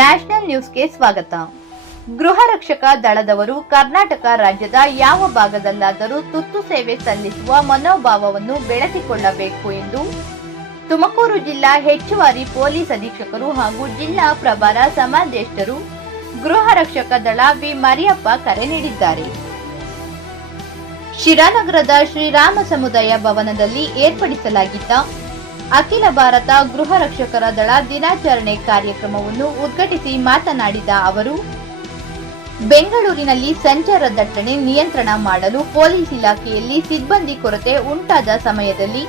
ನ್ಯೂಸ್ಗೆ ಸ್ವಾಗತ. ಗೃಹ ರಕ್ಷಕ ದಳದವರು ಕರ್ನಾಟಕ ರಾಜ್ಯದ ಯಾವ ಭಾಗದಲ್ಲಾದರೂ ತುರ್ತು ಸೇವೆ ಸಲ್ಲಿಸುವ ಮನೋಭಾವವನ್ನು ಬೆಳೆಸಿಕೊಳ್ಳಬೇಕು ಎಂದು ತುಮಕೂರು ಜಿಲ್ಲಾ ಹೆಚ್ಚುವರಿ ಪೊಲೀಸ್ ಅಧೀಕ್ಷಕರು ಹಾಗೂ ಜಿಲ್ಲಾ ಪ್ರಭಾರ ಸಮಾದೇಷ್ಟರು ಗೃಹ ರಕ್ಷಕ ದಳ ವಿ ಮರಿಯಪ್ಪ ಕರೆ ನೀಡಿದ್ದಾರೆ. ಶಿರಾನಗರದ ಶ್ರೀರಾಮ ಸಮುದಾಯ ಭವನದಲ್ಲಿ ಏರ್ಪಡಿಸಲಾಗಿದ್ದ ಅಖಿಲ ಭಾರತ ಗೃಹ ರಕ್ಷಕರ ದಳ ದಿನಾಚರಣೆ ಕಾರ್ಯಕ್ರಮವನ್ನು ಉದ್ಘಾಟಿಸಿ ಮಾತನಾಡಿದ ಅವರು, ಬೆಂಗಳೂರಿನಲ್ಲಿ ಸಂಚಾರ ದಟ್ಟಣೆ ನಿಯಂತ್ರಣ ಮಾಡಲು ಪೊಲೀಸ್ ಇಲಾಖೆಯಲ್ಲಿ ಸಿಬ್ಬಂದಿ ಕೊರತೆ ಉಂಟಾದ ಸಮಯದಲ್ಲಿ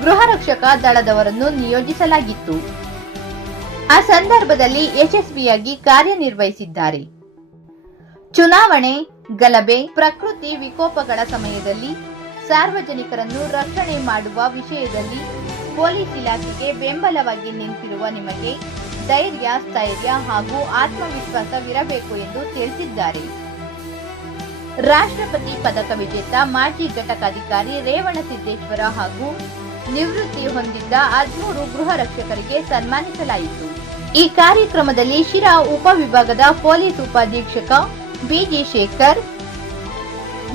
ಗೃಹ ರಕ್ಷಕ ದಳದವರನ್ನು ನಿಯೋಜಿಸಲಾಗಿತ್ತು. ಆ ಸಂದರ್ಭದಲ್ಲಿ ಯಶಸ್ವಿಯಾಗಿ ಕಾರ್ಯನಿರ್ವಹಿಸಿದ್ದಾರೆ. ಚುನಾವಣೆ, ಗಲಭೆ, ಪ್ರಕೃತಿ ವಿಕೋಪಗಳ ಸಮಯದಲ್ಲಿ ಸಾರ್ವಜನಿಕರನ್ನು ರಕ್ಷಣೆ ಮಾಡುವ ವಿಷಯದಲ್ಲಿ ಪೊಲೀಸ್ ಇಲಾಖೆಗೆ ಬೆಂಬಲವಾಗಿ ನಿಂತಿರುವ ನಿಮಗೆ ಧೈರ್ಯ, ಸ್ಥೈರ್ಯ ಹಾಗೂ ಆತ್ಮವಿಶ್ವಾಸವಿರಬೇಕು ಎಂದು ತಿಳಿಸಿದ್ದಾರೆ. ರಾಷ್ಟ್ರಪತಿ ಪದಕ ವಿಜೇತ ಮಾಜಿ ಘಟಕಾಧಿಕಾರಿ ರೇವಣಸಿದ್ದೇಶ್ವರ ಹಾಗೂ ನಿವೃತ್ತಿ ಹೊಂದಿದ್ದ ಹದಿಮೂರು ಗೃಹ ರಕ್ಷಕರಿಗೆ ಸನ್ಮಾನಿಸಲಾಯಿತು. ಈ ಕಾರ್ಯಕ್ರಮದಲ್ಲಿ ಶಿರಾ ಉಪವಿಭಾಗದ ಪೊಲೀಸ್ ಉಪಾಧೀಕ್ಷಕ ಬಿಜಿ ಶೇಖರ್,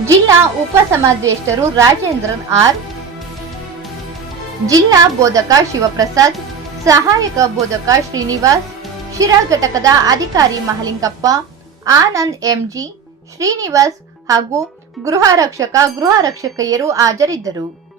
ಜಿಲ್ಲಾ ಉಪ ಸಮಾದೇಷ್ಟರು ರಾಜೇಂದ್ರನ್ ಆರ್ ಜಿಲ್ಲಾ ಬೋಧಕ ಶಿವಪ್ರಸಾದ್, ಸಹಾಯಕ ಬೋಧಕ ಶ್ರೀನಿವಾಸ್, ಶಿರಾ ಘಟಕದ ಅಧಿಕಾರಿ ಮಹಲಿಂಗಪ್ಪ, ಆನಂದ್ ಎಂಜಿ, ಶ್ರೀನಿವಾಸ್ ಹಾಗೂ ಗೃಹ ರಕ್ಷಕ, ಗೃಹ ರಕ್ಷಕಿಯರು ಹಾಜರಿದ್ದರು.